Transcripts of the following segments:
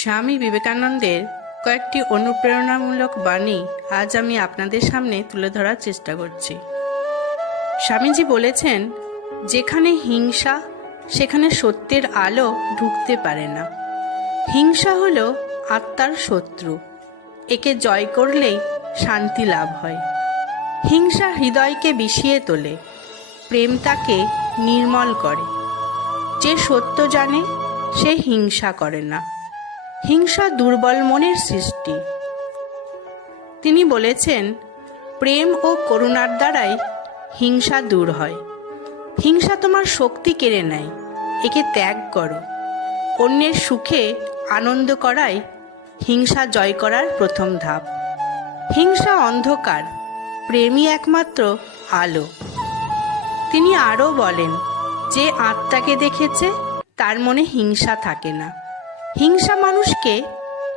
স্বামী বিবেকানন্দের কয়েকটি অনুপ্রেরণামূলক বাণী আজ আমি আপনাদের সামনে তুলে ধরার চেষ্টা করছি। স্বামীজি বলেছেন, যেখানে হিংসা সেখানে সত্যের আলো ঢুকতে পারে না। হিংসা হলো আত্মার শত্রু, একে জয় করলেই শান্তি লাভ হয়। হিংসা হৃদয়কে বিষিয়ে তোলে, প্রেম তাকে নির্মল করে। যে সত্য জানে সে হিংসা করে না। হিংসা দুর্বল মনের সৃষ্টি। তিনি বলেছেন, প্রেম ও করুণার দ্বারাই হিংসা দূর হয়। হিংসা তোমার শক্তি কেড়ে নেয়, একে ত্যাগ করো। অন্যের সুখে আনন্দ করাই হিংসা জয় করার প্রথম ধাপ। হিংসা অন্ধকার, প্রেমই একমাত্র আলো। তিনি আরও বলেন, যে আত্মাকে দেখেছে তার মনে হিংসা থাকে না। হিংসা মানুষকে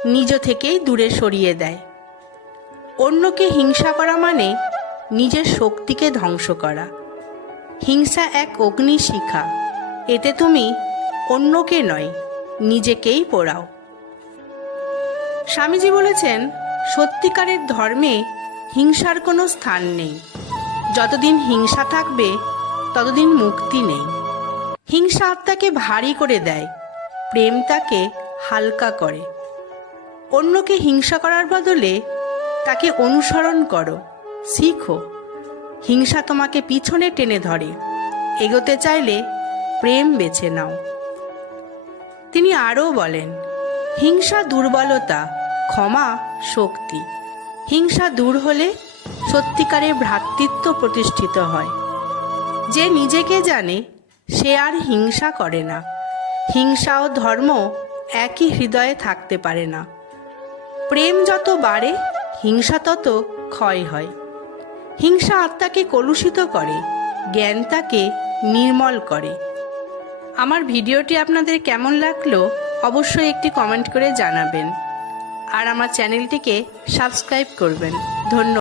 নিজ থেকেই দূরে সরিয়ে দেয়। অন্যকে হিংসা করা মানে নিজের শক্তিকে ধ্বংস করা। হিংসা এক অগ্নিশিখা, এতে তুমি অন্যকে নয় নিজেকেই পোড়াও। স্বামীজি বলেছেন, সত্যিকারের ধর্মে হিংসার কোনো স্থান নেই। যতদিন হিংসা থাকবে ততদিন মুক্তি নেই। হিংসা আত্মাকে ভারী করে দেয়, প্রেম তাকে হালকা করে। অন্যকে হিংসা করার বদলে তাকে অনুসরণ করো, শিখো। হিংসা তোমাকে পিছনে টেনে ধরে, এগোতে চাইলে প্রেম বেছে নাও। তিনি আরও বলেন, হিংসা দুর্বলতা, ক্ষমা শক্তি। হিংসা দূর হলে সত্যিকারের ভ্রাতৃত্ব প্রতিষ্ঠিত হয়। যে নিজেকে জানে সে আর হিংসা করে না। হিংসা ও ধর্ম একই হৃদয়ে থাকতে পারে না। প্রেম যত বাড়ে হিংসা তত ক্ষয় হয়। হিংসা আত্মাকে কলুষিত করে, জ্ঞান তাকে নির্মল করে। আমার ভিডিওটি আপনাদের কেমন লাগলো অবশ্যই একটি কমেন্ট করে জানাবেন, আর আমার চ্যানেলটিকে সাবস্ক্রাইব করবেন। ধন্যবাদ।